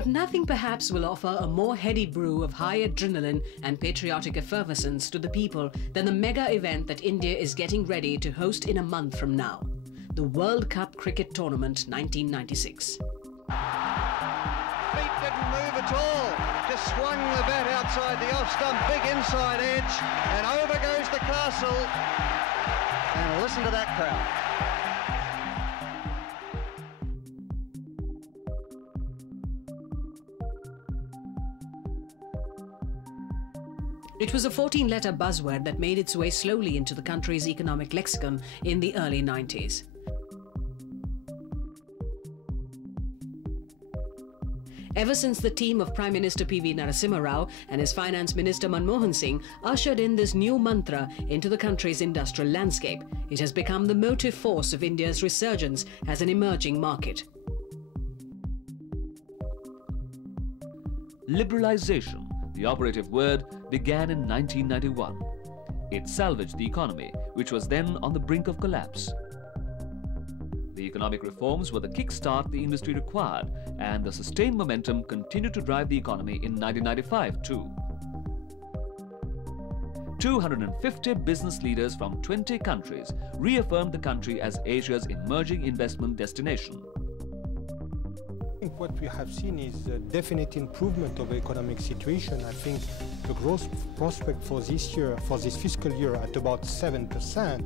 But nothing perhaps will offer a more heady brew of high adrenaline and patriotic effervescence to the people than the mega event that India is getting ready to host in a month from now, the World Cup Cricket Tournament 1996. Feet didn't move at all, just swung the bat outside the off stump, big inside edge, and over goes the castle. And listen to that crowd. It was a 14-letter buzzword that made its way slowly into the country's economic lexicon in the early 90s. Ever since the team of Prime Minister P.V. Narasimha Rao and his Finance Minister Manmohan Singh ushered in this new mantra into the country's industrial landscape, it has become the motive force of India's resurgence as an emerging market. Liberalization, the operative word, began in 1991. It salvaged the economy, which was then on the brink of collapse. The economic reforms were the kickstart the industry required, and the sustained momentum continued to drive the economy in 1995 too. 250 business leaders from 20 countries reaffirmed the country as Asia's emerging investment destination. I think what we have seen is a definite improvement of the economic situation. I think the growth prospect for this year, for this fiscal year, at about 7%,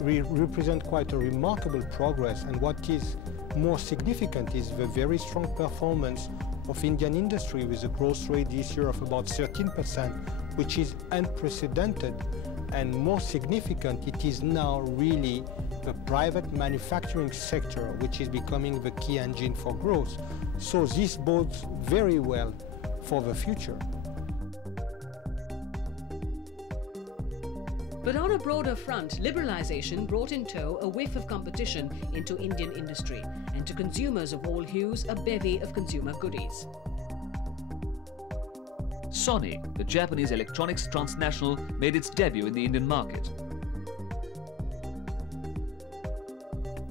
represent quite a remarkable progress. And what is more significant is the very strong performance of Indian industry, with a growth rate this year of about 13%, which is unprecedented. And more significant, it is now really the private manufacturing sector which is becoming the key engine for growth. So this bodes very well for the future. But on a broader front, liberalisation brought in tow a whiff of competition into Indian industry, and to consumers of all hues, a bevy of consumer goodies. Sony, the Japanese electronics transnational, made its debut in the Indian market.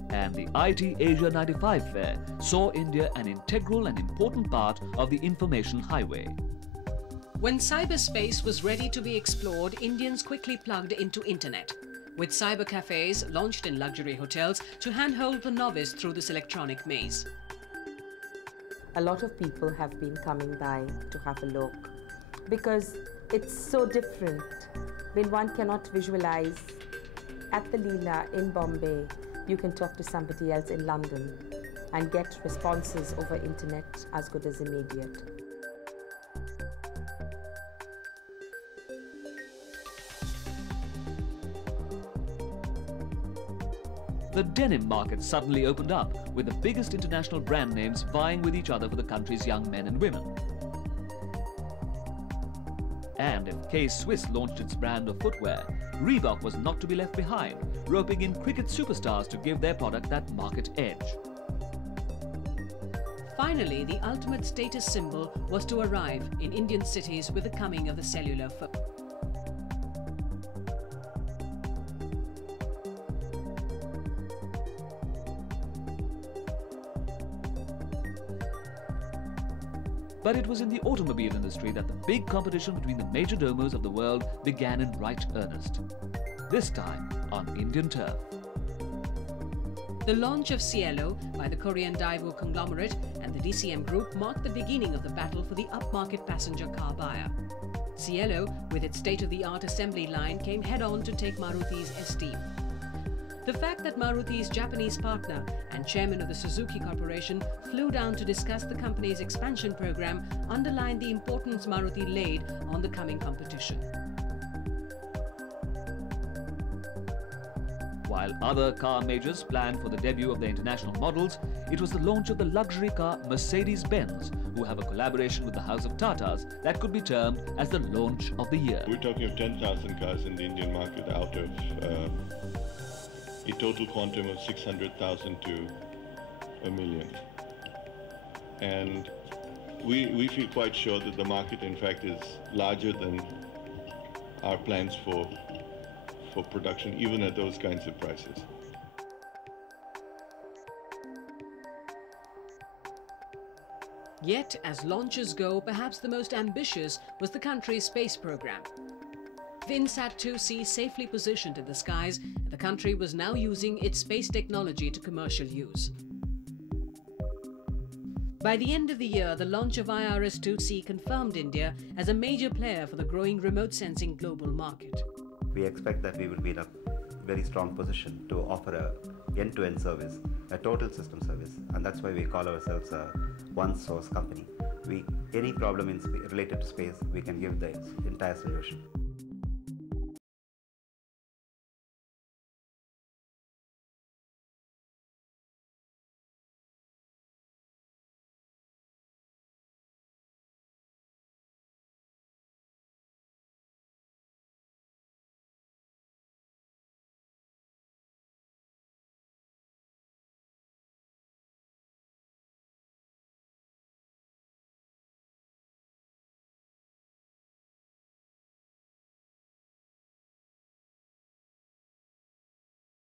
And the IT Asia 95 fair saw India an integral and important part of the information highway. When cyberspace was ready to be explored, Indians quickly plugged into internet, with cyber cafes launched in luxury hotels to handhold the novice through this electronic maze. A lot of people have been coming by to have a look, because it's so different when one cannot visualize at the Leela in Bombay. You can talk to somebody else in London and get responses over internet as good as immediate. The denim market suddenly opened up, with the biggest international brand names vying with each other for the country's young men and women. And if K-Swiss launched its brand of footwear, Reebok was not to be left behind, roping in cricket superstars to give their product that market edge. Finally, the ultimate status symbol was to arrive in Indian cities with the coming of the cellular phone. But it was in the automobile industry that the big competition between the major domos of the world began in right earnest. This time on Indian turf. The launch of Cielo by the Korean Daewoo conglomerate and the DCM group marked the beginning of the battle for the upmarket passenger car buyer. Cielo, with its state-of-the-art assembly line, came head-on to take Maruti's esteem. The fact that Maruti's Japanese partner and chairman of the Suzuki Corporation flew down to discuss the company's expansion program underlined the importance Maruti laid on the coming competition. While other car majors planned for the debut of their international models, it was the launch of the luxury car Mercedes-Benz, who have a collaboration with the House of Tatas that could be termed as the launch of the year. We're talking of 10,000 cars in the Indian market out of a total quantum of 600,000 to 1 million. And we feel quite sure that the market, in fact, is larger than our plans for production, even at those kinds of prices. Yet, as launches go, perhaps the most ambitious was the country's space program. Finsat-2C safely positioned in the skies, and the country was now using its space technology to commercial use. By the end of the year, the launch of IRS-2C confirmed India as a major player for the growing remote sensing global market. We expect that we will be in a very strong position to offer a end-to-end service, a total system service, and that's why we call ourselves a one-source company. Any problem related to space, we can give the entire solution.